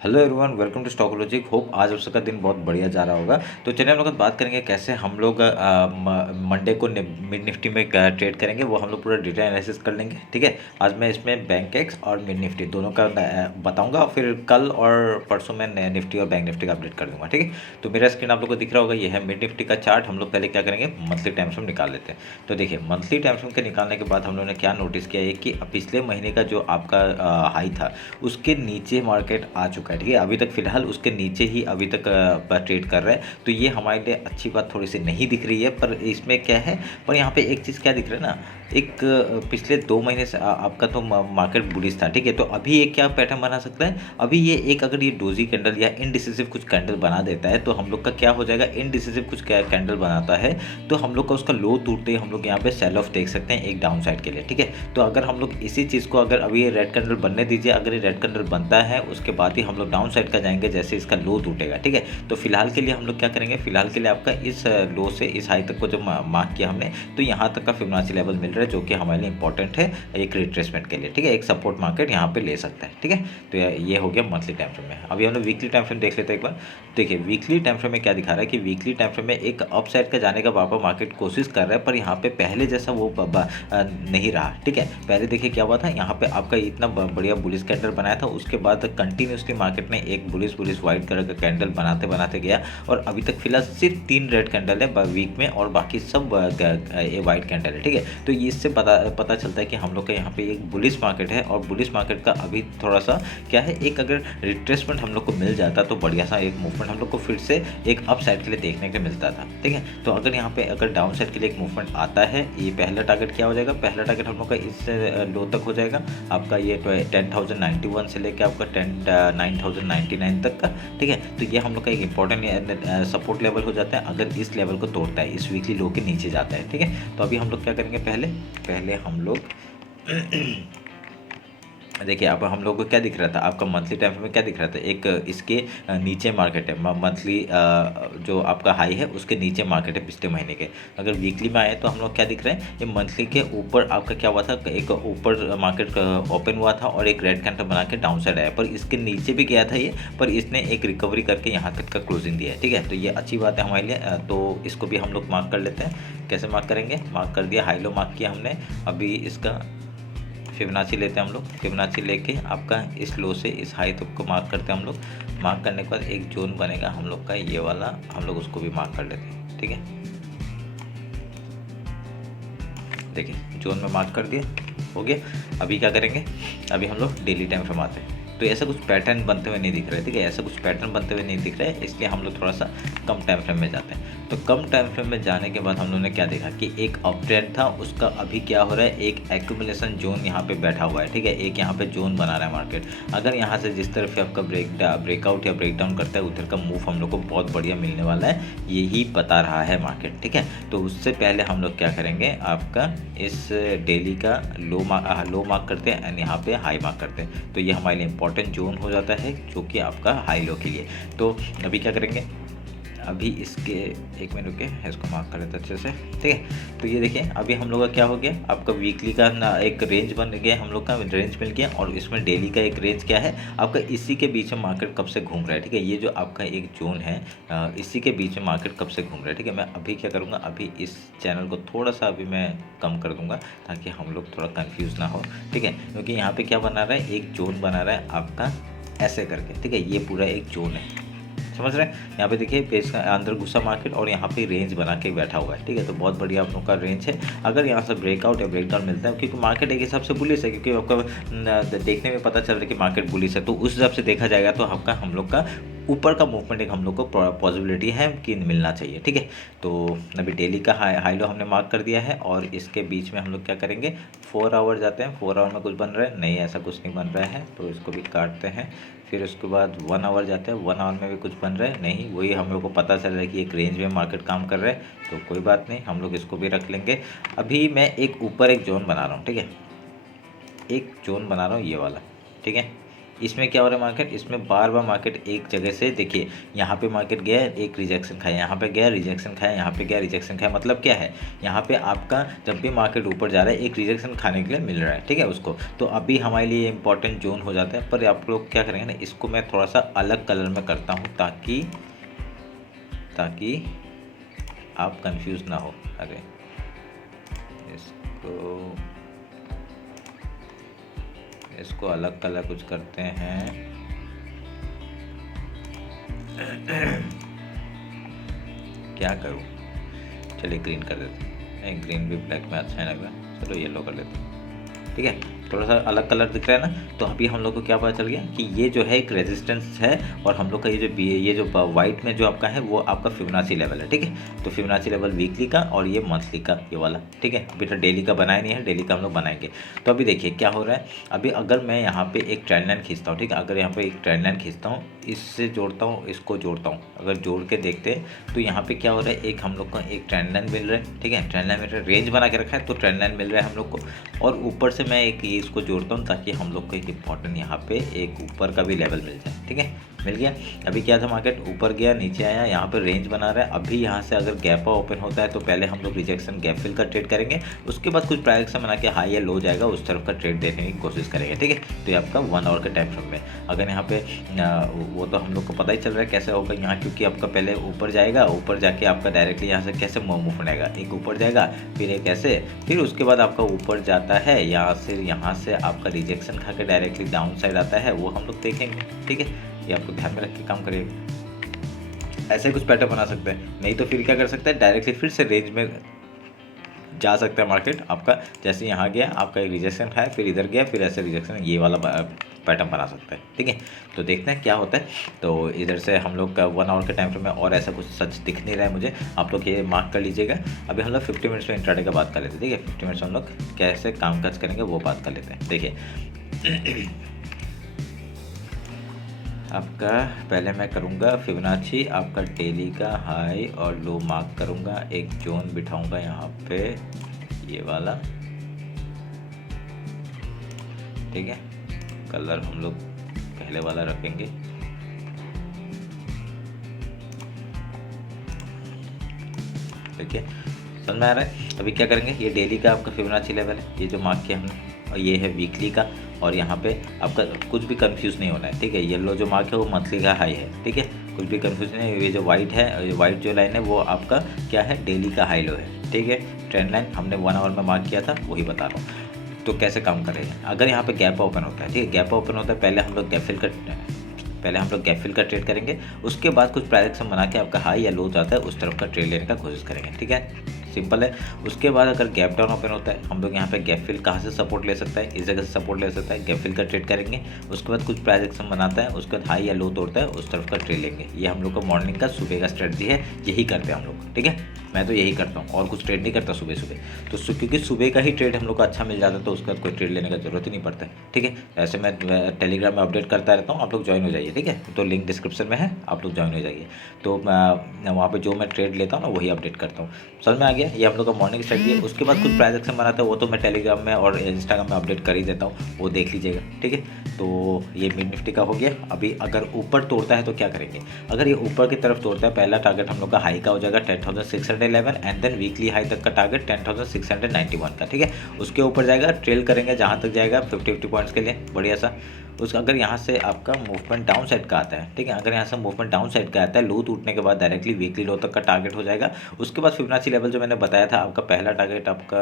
Hello everyone, welcome to Stockology. Hope आज आप सबका दिन बहुत बढ़िया जा रहा होगा। तो चलिए हम लोग बात करेंगे कैसे हम लोग मंडे को मिड निफ्टी में ट्रेड करेंगे, वो हम लोग पूरा डिटेल एनालिसिस कर लेंगे। ठीक है, आज मैं इसमें बैंक एक्स और मिड निफ्टी दोनों का बताऊंगा, फिर कल और परसों मैं निफ्टी और बैंक निफ्टी का अपडेट कर दूंगा। ठीक है, तो मेरा स्क्रीन आप लोग को दिख रहा होगा, ये है मिड निफ्टी का चार्ट। हम लोग पहले क्या करेंगे, मंथली टाइम फ्रेम निकाल लेते हैं। तो देखिए, मंथली टाइम फ्रेम के निकालने के बाद हम लोगों ने क्या नोटिस किया है कि पिछले महीने का जो आपका हाई था उसके नीचे मार्केट आ चुका है। ठीक है, अभी तक फिलहाल उसके नीचे ही अभी तक ट्रेड कर रहा है। तो ये हमारे लिए अच्छी बात थोड़ी सी नहीं दिख रही है, पर इसमें क्या है, पर यहाँ पे एक चीज़ क्या दिख रहा है ना, एक पिछले 2 महीने से आपका तो मार्केट बुलिश था। ठीक है, तो अभी ये क्या पैटर्न बना सकता है, अभी ये एक अगर ये डोजी कैंडल या इनडिसिसिव कुछ कैंडल बना देता है तो हम लोग का क्या हो जाएगा, इनडिसिसिव कुछ कैंडल बनाता है तो हम लोग का उसका लो टूटते ही हम लोग यहाँ पे सेल ऑफ देख सकते हैं एक डाउन साइड के लिए। ठीक है, तो अगर हम लोग इसी चीज़ को, अगर अभी ये रेड कैंडल बनने दीजिए, अगर ये रेड कैंडल बनता है उसके बाद ही हम लोग डाउन साइड का जाएंगे जैसे इसका लो टूटेगा। ठीक है, तो फिलहाल के लिए हम लोग क्या करेंगे, फिलहाल के लिए आपका इस लो से इस हाई तक को जब मार्क किया हमने, तो यहाँ तक का फिबोनाची लेवल मिल रहा है जो कि हमारे लिए इंपॉर्टेंट है एक रिट्रेसमेंट के लिए। ठीक है, एक सपोर्ट मार्केट यहाँ पे ले सकता है। ठीक है, तो ये हो गया मंथली टाइम फ्रेम में। अभी हम लोग वीकली टाइम फ्रेम देख लेते हैं एक बार। देखिए, वीकली टाइम फ्रेम में क्या दिखा रहा है कि वीकली टाइम फ्रेम में एक अप साइड का जाने का वापस मार्केट कोशिश कर रहा है, पर यहाँ पे पहले जैसा वो नहीं रहा। ठीक है, पहले देखिए क्या हुआ था, यहाँ पे आपका इतना बढ़िया बुलिश कैंडल बनाया था, उसके बाद कंटिन्यूसली मार्केट ने एक बुलिश व्हाइट कलर का कैंडल बनाते बनाते गया, और अभी तक फिलहाल सिर्फ 3 रेड कैंडल है वीक में और बाकी सब वाइट कैंडल है। ठीक है, तो इससे पता चलता है कि हम लोग का यहाँ पे एक बुलिश मार्केट है, और बुलिश मार्केट का अभी थोड़ा सा क्या है, एक अगर रिट्रेसमेंट हम लोग को मिल जाता तो बढ़िया सा एक मूवमेंट हम लोग को फिर से एक अप साइड के लिए देखने को मिलता था। ठीक है, तो अगर यहाँ पे अगर डाउन साइड के लिए एक मूवमेंट आता है, ये पहला टारगेट क्या हो जाएगा, पहला टारगेट हम लोग का इस लो तक हो जाएगा आपका, ये 10,091 से लेकर आपका 9,099 तक का। ठीक है, तो ये हम लोग का एक इंपॉर्टेंट सपोर्ट लेवल हो जाता है अगर इस लेवल को तोड़ता है, इस वीकली लो के नीचे जाता है। ठीक है, तो अभी हम लोग क्या करेंगे, पहले हम लोग देखिए, अब हम लोग को क्या दिख रहा था, आपका मंथली टाइम फ्रेम में क्या दिख रहा था, एक इसके नीचे मार्केट है, मंथली जो आपका हाई है उसके नीचे मार्केट है पिछले महीने के। अगर वीकली में आए तो हम लोग क्या दिख रहे हैं, ये मंथली के ऊपर आपका क्या हुआ था, एक ऊपर मार्केट ओपन हुआ था और एक रेड कैंडल बना के डाउन साइड आया, पर इसके नीचे भी गया था ये, पर इसने एक रिकवरी करके यहाँ तक का क्लोजिंग दिया है। ठीक है, तो ये अच्छी बात है हमारे लिए, तो इसको भी हम लोग मार्क कर लेते हैं। कैसे मार्क करेंगे, मार्क कर दिया, हाई लो मार्क किया हमने। अभी इसका फिबोनाची लेते हैं हम लोग, फिबोनाची लेके आपका इस लो से इस हाई तक को मार्क करते हैं हम लोग। मार्क करने के बाद एक जोन बनेगा हम लोग का ये वाला, हम लोग उसको भी मार्क कर लेते हैं। ठीक है, देखिए जोन में मार्क कर दिया, हो गया। अभी क्या करेंगे, अभी हम लोग डेली टाइम फ्रेम आते हैं, तो ऐसा कुछ पैटर्न बनते हुए नहीं दिख रहे। ठीक है, ऐसा कुछ पैटर्न बनते हुए नहीं दिख रहे, इसलिए हम लोग थोड़ा सा कम टाइम फ्रेम में जाते हैं। तो कम टाइम फ्रेम में जाने के बाद हम लोगों ने क्या देखा कि एक अप ट्रेंड था, उसका अभी क्या हो रहा है, एक एक्यूमुलेशन जोन यहाँ पे बैठा हुआ है। ठीक है, एक यहाँ पे जोन बना रहा है मार्केट। अगर यहाँ से जिस तरफ से आपका ब्रेकआउट या ब्रेकडाउन करता है उधर का मूव हम लोग को बहुत बढ़िया मिलने वाला है, यही बता रहा है मार्केट। ठीक है, तो उससे पहले हम लोग क्या करेंगे, आपका इस डेली का लो मार्क करते हैं एंड यहाँ पे हाई मार्क करते हैं, तो ये हमारे लिए इंपॉर्टेंट जोन हो जाता है जो कि आपका हाई लो के लिए। तो अभी क्या करेंगे, अभी इसके एक मिनट रुके, इसको मार्क कर लेते अच्छे से। ठीक है, तो ये देखिए अभी हम लोग का क्या हो गया, आपका वीकली का ना एक रेंज बन गया, हम लोग का रेंज मिल गया, और इसमें डेली का एक रेंज क्या है आपका, इसी के बीच में मार्केट कब से घूम रहा है। ठीक है, ये जो आपका एक जोन है, इसी के बीच में मार्केट कब से घूम रहा है। ठीक है, मैं अभी क्या करूँगा, अभी इस चैनल को थोड़ा सा अभी मैं कम कर दूँगा ताकि हम लोग थोड़ा कन्फ्यूज़ ना हो। ठीक है, क्योंकि यहाँ पर क्या बना रहा है, एक जोन बना रहा है आपका ऐसे करके। ठीक है, ये पूरा एक जोन है, समझ रहे हैं। यहाँ पे देखिए पेज का अंदर घुसा मार्केट और यहाँ पे रेंज बना के बैठा हुआ है। ठीक है, तो बहुत बढ़िया आप लोग का रेंज है। अगर यहाँ से ब्रेकआउट या ब्रेकडाउन मिलता है, क्योंकि मार्केट एक हिसाब से बुलिश है, क्योंकि आपका देखने में पता चल रहा है कि मार्केट बुलिश है, तो उस हिसाब से देखा जाएगा तो आपका हम लोग का ऊपर का मूवमेंट एक हम लोग को पॉसिबिलिटी है कि मिलना चाहिए। ठीक है, तो अभी डेली का हाई लो हमने मार्क कर दिया है, और इसके बीच में हम लोग क्या करेंगे, 4 आवर जाते हैं। 4 आवर में कुछ बन रहा है नहीं, ऐसा कुछ नहीं बन रहा है, तो इसको भी काटते हैं। फिर उसके बाद 1 आवर जाते हैं, 1 आवर में भी कुछ बन रहा है नहीं, वही हम लोग को पता चल रहा है कि एक रेंज में मार्केट काम कर रहा है, तो कोई बात नहीं, हम लोग इसको भी रख लेंगे। अभी मैं एक ऊपर एक जोन बना रहा हूँ। ठीक है, एक जोन बना रहा हूँ ये वाला। ठीक है, इसमें क्या हो रहा है मार्केट, इसमें बार बार मार्केट एक जगह से, देखिए यहाँ पे मार्केट गया एक रिजेक्शन खाया, यहाँ पे गया रिजेक्शन खाया, यहाँ पे गया रिजेक्शन खाया, मतलब क्या है यहाँ पे आपका जब भी मार्केट ऊपर जा रहा है एक रिजेक्शन खाने के लिए मिल रहा है, ठीक है उसको। तो अभी हमारे लिए इंपॉर्टेंट जोन हो जाता है, पर आप लोग क्या करेंगे ना, इसको मैं थोड़ा सा अलग कलर में करता हूँ ताकि आप कंफ्यूज ना हो। अरे इसको अलग कलर कुछ करते हैं। क्या करूँ, चलिए ग्रीन कर देते हैं। नहीं, ग्रीन भी ब्लैक में अच्छा नहीं लग रहा, चलो येलो कर लेते हैं, ठीक है। थोड़ा सा अलग कलर दिख रहा है ना। तो अभी हम लोग को क्या पता चल गया कि ये जो है एक रेजिस्टेंस है, और हम लोग का ये जो वाइट में जो आपका है वो आपका फिबोनाची लेवल है, ठीक है। तो फिबोनाची लेवल वीकली का और ये मंथली का, ये वाला, ठीक है। अभी तो डेली का बनाया नहीं है, डेली का हम लोग बनाएंगे। तो अभी देखिए क्या हो रहा है। अभी अगर मैं यहाँ पे एक ट्रेंड लाइन खींचता हूँ, ठीक है, अगर यहाँ पे एक ट्रेंड लाइन खींचता हूँ, इससे जोड़ता हूँ, इसको जोड़ता हूँ, अगर जोड़ के देखते हैं तो यहाँ पे क्या हो रहा है, एक हम लोग को एक ट्रेंड लाइन मिल रहा है, ठीक है। ट्रेंड लाइन मिल रहा है, रेंज बना के रखा है तो ट्रेंड लाइन मिल रहा है हम लोग को, और ऊपर से मैं एक इसको जोड़ता हूँ ताकि हम लोग को एक इम्पॉर्टेंट यहाँ पे एक ऊपर का भी लेवल मिल जाए, ठीक है। मिल गया। अभी क्या था, मार्केट ऊपर गया नीचे आया, यहाँ पे रेंज बना रहा है। अभी यहाँ से अगर गैप ओपन होता है तो पहले हम लोग रिजेक्शन गैप फिल का ट्रेड करेंगे, उसके बाद कुछ प्राइस बना के हाई या लो जाएगा उस तरफ का ट्रेड देखने की कोशिश करेंगे, ठीक है। तो ये आपका 1 आवर के टाइम फ्रेम में, अगर यहाँ पे वो तो हम लोग को पता ही चल रहा है कैसे होगा यहाँ, क्योंकि आपका पहले ऊपर जाएगा, ऊपर जाके आपका डायरेक्टली यहाँ से कैसे मूव बनेगा, एक ऊपर जाएगा फिर एक ऐसे, फिर उसके बाद आपका ऊपर जाता है यहाँ से आपका रिजेक्शन खा के डायरेक्टली डाउन साइड आता है, वो हम लोग देखेंगे, ठीक है। ये आपको ध्यान में रख के काम करिएगा। ऐसे कुछ पैटर्न बना सकते हैं, नहीं तो फिर क्या कर सकते हैं, डायरेक्टली फिर से रेंज में जा सकता है मार्केट आपका। जैसे यहाँ गया आपका एक रिजेक्शन है, फिर इधर गया, फिर ऐसे रिजेक्शन, ये वाला पैटर्न बना सकते हैं, ठीक है। तो देखते हैं क्या होता है। तो इधर से हम लोग का 1 आवर के टाइम फ्रेम में और ऐसा कुछ सच दिख नहीं रहा है मुझे, आप लोग ये मार्क कर लीजिएगा। अभी हम लोग 50 मिनट्स में इंट्राडे का बात कर लेते हैं, ठीक है। 50 मिनट्स में हम लोग कैसे काम काज करेंगे वो बात कर लेते हैं। देखिए आपका पहले मैं करूँगा फिबोनाची, आपका डेली का हाई और लो मार्क करूँगा, एक जोन बिठाऊँगा यहाँ पे, ये वाला, ठीक है। कलर हम लोग पहले वाला रखेंगे, देखिए समझ में आ रहा है। अभी क्या करेंगे, ये डेली का आपका फिबोनाची लेवल है, ये जो मार्क किया हमने, और ये है वीकली का, और यहाँ पे आपका कुछ भी कंफ्यूज नहीं होना है, ठीक है। येलो जो मार्क है वो मंथली का हाई है, ठीक है, कुछ भी कंफ्यूज नहीं है। ये जो वाइट है, ये वाइट जो लाइन है वो आपका क्या है, डेली का हाई लो है, ठीक है। ट्रेंड लाइन हमने 1 आवर में मार्क किया था, वही बता रहा हूँ। तो कैसे काम करेगा, अगर यहाँ पे गैप ओपन होता है, ठीक है, गैप ओपन होता है, पहले हम लोग गैप फिल का ट्रेड करेंगे, उसके बाद कुछ प्राइस बना के आपका हाई या लो जाता है उस तरफ का ट्रेड लेने का कोशिश करेंगे, ठीक है। सिंपल है। उसके बाद अगर गैप डाउन ओपन होता है, हम लोग यहाँ पे गैप फिल कहाँ से सपोर्ट ले सकता है, इस जगह से सपोर्ट ले सकता है, गैप फिल का ट्रेड करेंगे। उसके बाद कुछ प्राइस एक्शन बनाता है, उसके बाद हाई या लो तोड़ता है उस तरफ का ट्रेड लेंगे। ये हम लोग का मॉर्निंग का सुबह का स्ट्रेटजी है, यही करते हैं हम लोग, ठीक है। मैं तो यही करता हूँ और कुछ ट्रेड नहीं करता सुबह सुबह। तो क्योंकि सुबह का ही ट्रेड हम लोग को अच्छा मिल जाता है तो उसके बाद कोई ट्रेड लेने का जरूरत ही नहीं पड़ता है, ठीक है। ऐसे मैं टेलीग्राम में अपडेट करता रहता हूँ, आप लोग ज्वाइन हो जाइए, ठीक है। तो लिंक डिस्क्रिप्शन में है, आप लोग ज्वाइन हो जाइए। तो वहाँ पे जो मैं ट्रेड लेता हूँ ना वही अपडेट करता हूँ। समझ में आ गया, ये हम लोग का मॉर्निंग स्ट्रेटजी है। उसके बाद कुछ प्राइस एक्शन बनाता है वो तो मैं टेलीग्राम में और इंस्टाग्राम में अपडेट कर ही देता हूँ, वो देख लीजिएगा, ठीक है। तो ये मिड निफ्टी का हो गया। अभी अगर ऊपर तोड़ता है तो क्या करेंगे, अगर ये ऊपर की तरफ तोड़ता है, पहला टारगेट हम लोग का हाई का हो जाएगा 10,611 एंड देन वीकली हाई तक का टारगेट 10,691 का, ठीक है। उसके ऊपर जाएगा, ट्रेल करेंगे जहाँ तक जाएगा 50 पॉइंट्स के लिए, बढ़िया सा। उसका अगर यहाँ से आपका मूवमेंट डाउन साइड का आता है, ठीक है, अगर यहाँ से मूवमेंट डाउन साइड का आता है, लो टूटने के बाद डायरेक्टली वीकली लो तक का टारगेट हो जाएगा। उसके बाद फिबोनाची लेवल जो मैंने बताया था, आपका पहला टारगेट आपका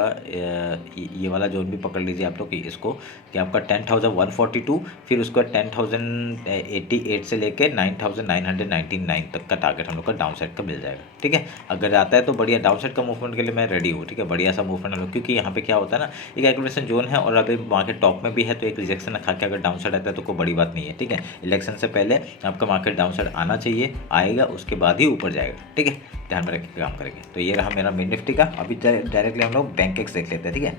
ये वाला जोन भी पकड़ लीजिए आप लोग इसको, कि आपका 10,142, फिर उसके बाद 10,088 से लेके 9,999 तक का टारगेट हम लोग का डाउन साइड का मिल जाएगा, ठीक है। अगर आता है तो बढ़िया, डाउन साइड का मूवमेंट के लिए मैं रेडी हूँ, ठीक है। बढ़िया सा मूवमेंट हम लोग, क्योंकि यहाँ पे क्या होता है ना, एक एक्यूमुलेशन जोन है और अभी मार्केट टॉप में भी है, तो एक रिजेक्शन खा के अगर डाउन साइड आता है तो कोई बड़ी बात नहीं है, ठीक है। इलेक्शन से पहले आपका मार्केट डाउन साइड आना चाहिए, आएगा उसके बाद ही ऊपर जाएगा, ठीक है। ध्यान में रख के काम करेंगे। तो ये रहा मेरा मिड निफ्टी का। अभी डायरेक्टली हम लोग बैंक एक्स देख लेते हैं, ठीक है।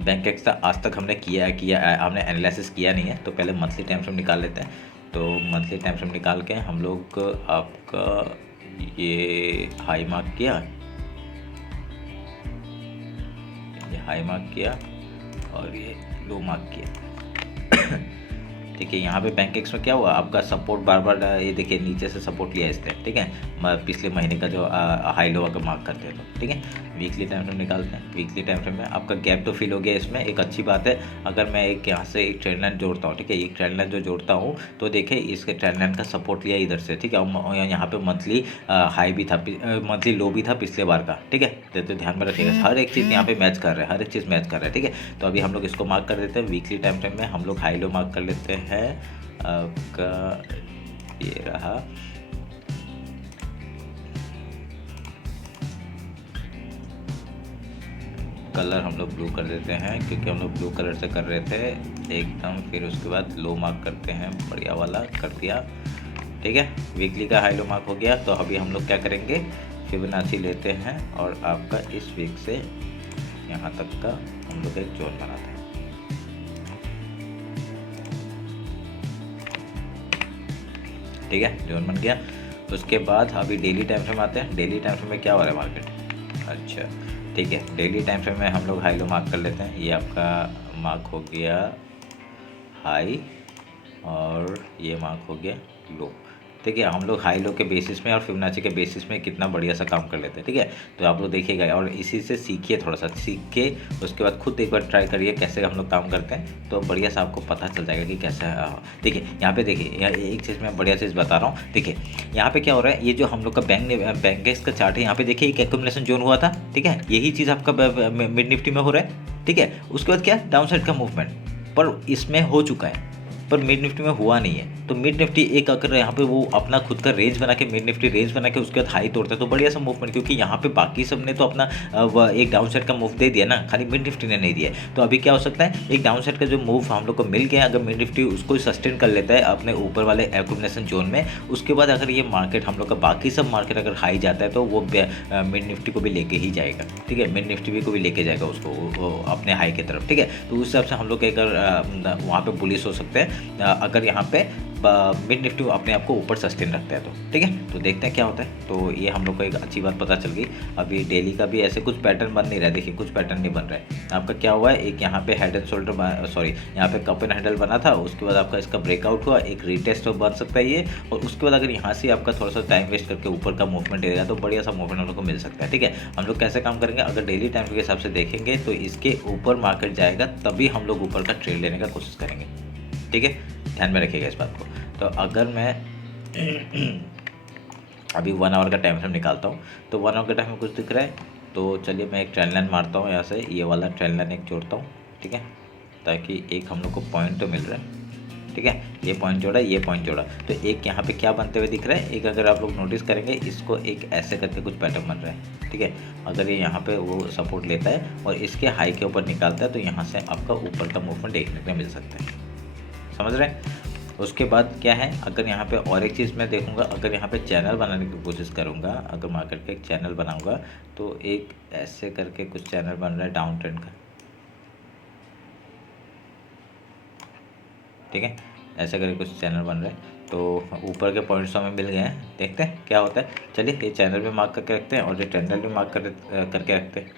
बैंक एक्स का आज तक हमने हमने एनालिसिस किया नहीं है, तो पहले मंथली टाइम फ्रेम निकाल लेते हैं। तो मंथली टाइम फ्रेम निकाल के हम लोग आपका ये हाई मार्क किया, हाई मार्क किया और ये लो मार्क किया। ठीक है, यहाँ पे बैंक एक्स में क्या हुआ, आपका सपोर्ट बार बार ये देखिए नीचे से सपोर्ट लिया इसने। ठीक है, पिछले महीने का जो हाई लो अगर मार्क करते हैं तो। ठीक है, वीकली टाइम फ्रेम निकालते हैं। वीकली टाइम फ्रेम में आपका गैप तो फिल हो गया, इसमें एक अच्छी बात है। अगर मैं एक यहाँ से एक ट्रेंड लाइन जोड़ता हूँ, ठीक है, एक ट्रेंड लाइन जो जोड़ता हूँ तो देखिए इसके ट्रेंड लाइन का सपोर्ट लिया इधर से। ठीक है, और यहाँ पे मंथली हाई भी था, मंथली लो भी था पिछले बार का। ठीक है, तो ध्यान में रखिएगा, हर एक चीज़ यहाँ पे मैच कर रहा है, हर एक चीज़ मैच कर रहा है। ठीक है, तो अभी हम लोग इसको मार्क कर देते हैं। वीकली टाइम फ्रेम में हम लोग हाई लो मार्क कर लेते हैं। आपका ये रहा, कलर हम लोग ब्लू कर देते हैं क्योंकि हम लोग ब्लू कलर से कर रहे थे एकदम। फिर उसके बाद लो मार्क करते हैं, बढ़िया वाला कर दिया। ठीक है, वीकली का हाई लो मार्क हो गया। तो अभी हम लोग क्या करेंगे, फिबोनाची लेते हैं और आपका इस वीक से यहाँ तक का हम लोग एक जोन बनाते हैं। ठीक है, जोन बन गया। उसके बाद अभी डेली टाइम फ्रेम आते हैं। डेली टाइम फ्रेम में क्या हो रहा है मार्केट, अच्छा ठीक है, डेली टाइम फ्रेम में हम लोग हाई लो मार्क कर लेते हैं। ये आपका मार्क हो गया हाई और ये मार्क हो गया लो। ठीक है, हम लोग हाई लो के बेसिस में और फिबोनाची के बेसिस में कितना बढ़िया सा काम कर लेते हैं। ठीक है, तो आप लोग देखिएगा और इसी से सीखिए, थोड़ा सा सीख के उसके बाद खुद एक बार ट्राई करिए कैसे हम लोग काम करते हैं, तो बढ़िया सा आपको पता चल जाएगा कि कैसे। देखिए यहाँ पे देखिए, यहाँ एक चीज़ मैं बढ़िया चीज़ बता रहा हूँ। देखिए यहाँ पे क्या हो रहा है, ये जो हम लोग का बैंक का चार्ट है, यहाँ पे देखिए एक एक्यूमुलेशन जोन हुआ था। ठीक है, यही चीज़ आपका मिड निफ्टी में हो रहा है। ठीक है, उसके बाद क्या, डाउन साइड का मूवमेंट पर इसमें हो चुका है, पर मिड निफ्टी में हुआ नहीं है। तो मिड निफ्टी एक अगर यहाँ पे वो अपना खुद का रेंज बना के, मिड निफ्टी रेंज बना के उसके बाद हाई तोड़ता है तो बढ़िया सा मूवमेंट, क्योंकि यहाँ पे बाकी सब ने तो अपना एक डाउन साइड का मूव दे दिया ना, खाली मिड निफ्टी ने नहीं दिया। तो अभी क्या हो सकता है, एक डाउन साइड का जो मूव हम लोग को मिल गया, अगर मिड निफ्टी उसको सस्टेन कर लेता है अपने ऊपर वाले एक्यूमुलेशन जोन में, उसके बाद अगर ये मार्केट हम लोग का बाकी सब मार्केट अगर हाई जाता है तो वो मिड निफ्टी को भी लेके ही जाएगा। ठीक है, मिड निफ्टी भी को भी लेके जाएगा उसको अपने हाई की तरफ। ठीक है, तो उस हिसाब से हम लोग अगर वहाँ पे बुलिश हो सकते हैं अगर यहाँ पे मिड निफ्टी अपने आप को ऊपर सस्टेन रखता है तो। ठीक है, तो देखते हैं क्या होता है। तो ये हम लोग को एक अच्छी बात पता चल गई। अभी डेली का भी ऐसे कुछ पैटर्न बन नहीं रहा है। देखिए कुछ पैटर्न नहीं बन रहा है। आपका क्या हुआ है, एक यहाँ पे हेड एंड शोल्डर, सॉरी यहाँ पे कप एंड हैंडल बना था, उसके बाद आपका इसका ब्रेकआउट हुआ, एक रीटेस्ट बन सकता है ये, और उसके बाद अगर यहाँ से आपका थोड़ा सा टाइम वेस्ट करके ऊपर का मूवमेंट देगा तो बढ़िया सा मूवमेंट हम लोग को मिल सकता है। ठीक है, हम लोग कैसे काम करेंगे, अगर डेली टाइम के हिसाब से देखेंगे तो इसके ऊपर मार्केट जाएगा तभी हम लोग ऊपर का ट्रेड लेने का कोशिश करेंगे। ठीक है, ध्यान में रखिएगा इस बात को। तो अगर मैं अभी 1 आवर का टाइम फ्रेम निकालता हूँ तो 1 आवर के टाइम में कुछ दिख रहा है, तो चलिए मैं एक ट्रेंड लाइन मारता हूँ यहाँ से, ये वाला ट्रेंड लाइन एक जोड़ता हूँ। ठीक है, ताकि एक हम लोग को पॉइंट तो मिल रहा है। ठीक है, ये पॉइंट जोड़ा, ये पॉइंट जोड़ा, तो एक यहाँ पे क्या बनते हुए दिख रहा है, एक अगर आप लोग नोटिस करेंगे इसको एक ऐसे करके कुछ पैटर्न बन रहा है। ठीक है, अगर ये यहाँ पे वो सपोर्ट लेता है और इसके हाई के ऊपर निकालता है तो यहाँ से आपका ऊपर का मूवमेंट देखने को मिल सकता है। समझ रहे हैं। उसके बाद क्या है, अगर यहाँ पे और एक चीज़ मैं देखूँगा, अगर यहाँ पे चैनल बनाने की कोशिश करूँगा, अगर मार्केट का एक चैनल बनाऊँगा तो एक ऐसे करके कुछ चैनल बन रहा है डाउन ट्रेंड का। ठीक है, ऐसे करके कुछ चैनल बन रहे हैं, तो ऊपर के पॉइंट्स हमें मिल गए हैं। देखते हैं क्या होता है। चलिए ये चैनल भी मार्क करके रखते हैं और ये ट्रेंडल भी मार्क करके रखते हैं,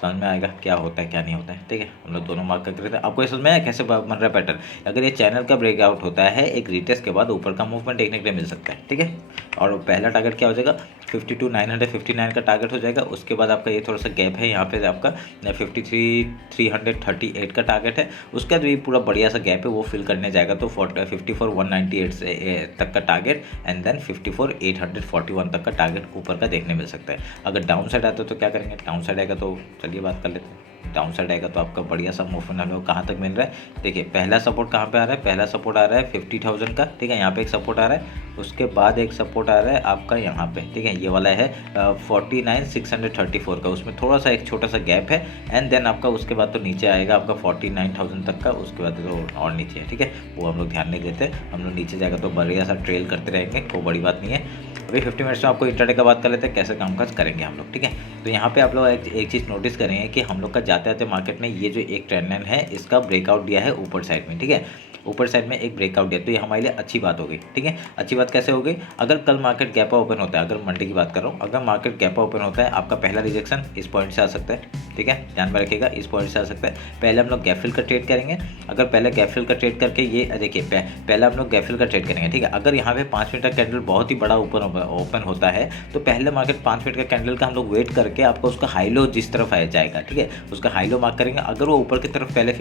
समझ में आएगा क्या होता है क्या नहीं होता है। ठीक है, हम लोग दोनों मार्क करके रखते हैं। आपको ये समझ में आया कैसे बन रहा है पैटर्न। अगर ये चैनल का ब्रेकआउट होता है एक रिटेस्ट के बाद ऊपर का मूवमेंट देखने के लिए मिल सकता है। ठीक है, और पहला टारगेट क्या हो जाएगा, 52,959 का टारगेट हो जाएगा। उसके बाद आपका ये थोड़ा सा गैप है, यहाँ पे आपका 53,338 का टारगेट है। उसके बाद भी पूरा बढ़िया सा गैप है, वो फिल करने जाएगा तो 54,198 तक का टारगेट एंड देन 54,841 तक का टारगेट ऊपर का देखने मिल सकता है। अगर डाउन साइड आता है तो क्या करेंगे, डाउन साइड आएगा तो चलिए बात कर लेते हैं। डाउन साइड आएगा तो आपका बढ़िया सा मूवमेंट हमें कहाँ तक मिल रहा है। देखिए पहला सपोर्ट कहाँ पे आ रहा है, पहला सपोर्ट आ रहा है 50,000 का। ठीक है, यहाँ पे एक सपोर्ट आ रहा है, उसके बाद एक सपोर्ट आ रहा है आपका यहाँ पे। ठीक है, ये वाला है 49,634 का, उसमें थोड़ा सा एक छोटा सा गैप है एंड देन आपका उसके बाद तो नीचे आएगा आपका 49,000 तक का, उसके बाद तो और नीचे है। ठीक है, वो हम लोग ध्यान नहीं देते, हम लोग नीचे जाएगा तो बढ़िया सा ट्रेल करते रहेंगे, कोई बड़ी बात नहीं है। अभी 50 मिनट्स में आपको इंट्राडे का बात कर लेते हैं कैसे कामकाज करेंगे हम लोग। ठीक है, तो यहाँ पे आप लोग एक चीज़ नोटिस करेंगे कि हम लोग का जाते आते मार्केट में ये जो एक ट्रेंड लाइन है इसका ब्रेकआउट दिया है ऊपर साइड में, ठीक है, ऊपर साइड में एक ब्रेकआउट दिया, तो ये हमारे लिए अच्छी बात हो गई, ठीक है। अच्छी बात कैसे हो गई, अगर कल मार्केट गैप ओपन होता है, अगर मंडे की बात कर रहा हूँ, अगर मार्केट गैप ओपन होता है आपका पहला रिजेक्शन इस पॉइंट से आ सकता है, ठीक है, ध्यान में रखिएगा, इस पॉइंट से आ सकता है। पहले हम लोग गैप फिल का ट्रेड करेंगे, अगर पहले गैप फिल का ट्रेड करके ये देखिए पहले हम लोग गैप फिल का ट्रेड करेंगे, ठीक है। अगर यहाँ पे 5 मिनट का कैंडल बहुत ही बड़ा ओपन होता है तो पहले मार्केट 5 मिनट का कैंडल का हम लोग वेट करके आपको उसका हाई लो जिस तरफ आ जाएगा, ठीक है, उसका हाई लो मार्क करेंगे। अगर वो ऊपर की तरफ पहले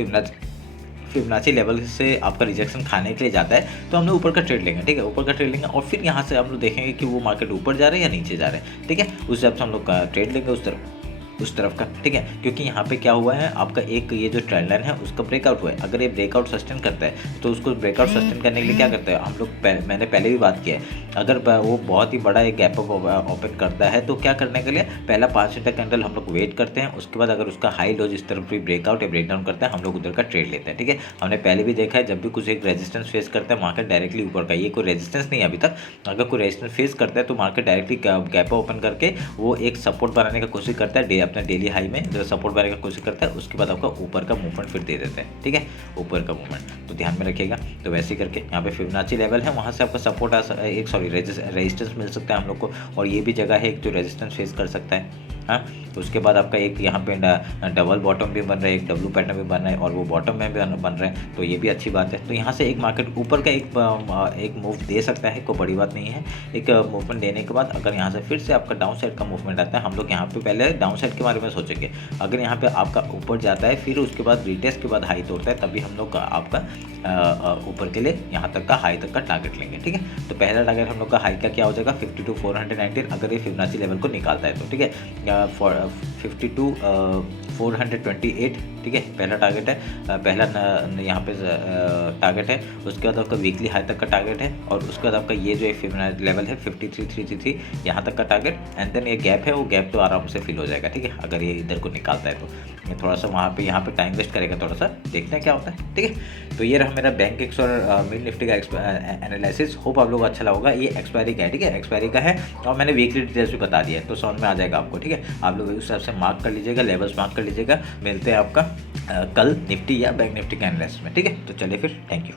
फिबोनाची लेवल से आपका रिजेक्शन खाने के लिए जाता है तो हम लोग ऊपर का ट्रेड लेंगे, ठीक है, ऊपर का ट्रेड लेंगे और फिर यहाँ से हम लोग देखेंगे कि वो मार्केट ऊपर जा रहा है या नीचे जा रहा है, ठीक है, उस हिसाब से हम लोग का ट्रेड लेंगे उस तरफ का, ठीक है। क्योंकि यहाँ पे क्या हुआ है आपका एक ये जो ट्रेंड लाइन है उसका ब्रेकआउट हुआ है, अगर ये ब्रेकआउट सस्टेन करता है तो उसको ब्रेकआउट सस्टेन करने के लिए क्या करते हैं हम लोग, मैंने पहले भी बात किया है, अगर वो बहुत ही बड़ा एक गैप ओपन करता है तो क्या करने के लिए पहला 5 मिनट का कैंडल हम लोग वेट करते हैं, उसके बाद अगर उसका हाई लो जिस तरफ भी ब्रेकआउट या ब्रेकडाउन करता है हम लोग उधर का ट्रेड लेते हैं, ठीक है। हमने पहले भी देखा है जब भी कुछ एक रेजिस्टेंस फेस करता है मार्केट डायरेक्टली ऊपर का, ये कोई रेजिस्टेंस नहीं है अभी तक, अगर कोई रेजिस्टेंस फेस करता है तो मार्केट डायरेक्टली गैप ओपन करके वो एक सपोर्ट बनाने की कोशिश करता है, अपने डेली हाई में जो सपोर्ट बनाने की कोशिश करता है, उसके बाद आपका ऊपर का मूवमेंट फिर दे देते हैं, ठीक है, ऊपर का मूवमेंट, तो ध्यान में रखिएगा। तो वैसे ही करके यहाँ पे फिबोनाची लेवल है, वहाँ से आपका सपोर्ट रेजिस्टेंस मिल सकता है हम लोग को, और ये भी जगह है एक जो रेजिस्टेंस फेस कर सकता है, हाँ। तो उसके बाद आपका एक यहाँ पे डबल बॉटम भी बन रहा है, एक डब्लू पैटर्न भी बन रहा है और वो बॉटम में भी बन रहा है, तो ये भी अच्छी बात है। तो यहाँ से एक मार्केट ऊपर का एक मूव दे सकता है, कोई बड़ी बात नहीं है। एक मूवमेंट देने के बाद अगर यहाँ से फिर से आपका डाउन साइड का मूवमेंट आता है, हम लोग यहाँ पे पहले डाउन साइड के बारे में सोचेंगे, अगर यहाँ पे आपका ऊपर जाता है फिर उसके बाद रिटेस्ट के बाद हाई तोड़ता है तभी हम लोग आपका ऊपर के लिए यहाँ तक का हाई तक का टारगेट लेंगे, ठीक है। तो पहला टारगेट हम लोग का हाई का क्या हो जाएगा 52,419, अगर ये फिबोनाची लेवल को निकालता है तो, ठीक है, 52,428, ठीक है, पहला टारगेट है, पहला यहाँ पे टारगेट है। उसके बाद आपका वीकली हाई तक का टारगेट है और उसके बाद आपका ये जो एक फिबोनाची लेवल है 53,333 यहाँ तक का टारगेट, एंड देन ये गैप है, वो गैप तो आराम से फिल हो जाएगा, ठीक है, अगर ये इधर को निकालता है तो। ये थोड़ा सा वहाँ पे यहाँ पे टाइम वेस्ट करेगा, थोड़ा सा देखते हैं क्या होता है, ठीक है। तो ये रहा मेरा बैंक एक्स और मिड निफ्टी का एनालिसिस, होप आप लोग अच्छा लगा। ये एक्सपायरी का है, ठीक है, एक्सपायरी का है और मैंने वीकली डिटेल्स भी बता दिया है, तो समझ में आ जाएगा आपको, ठीक है। आप लोग उस हिसाब से मार्क कर लीजिएगा, लेवल्स मार्क कर लीजिएगा। मिलते हैं आपका कल निफ्टी या बैंक निफ्टी के एनालिसिस में, ठीक है। तो चलिए फिर, थैंक यू।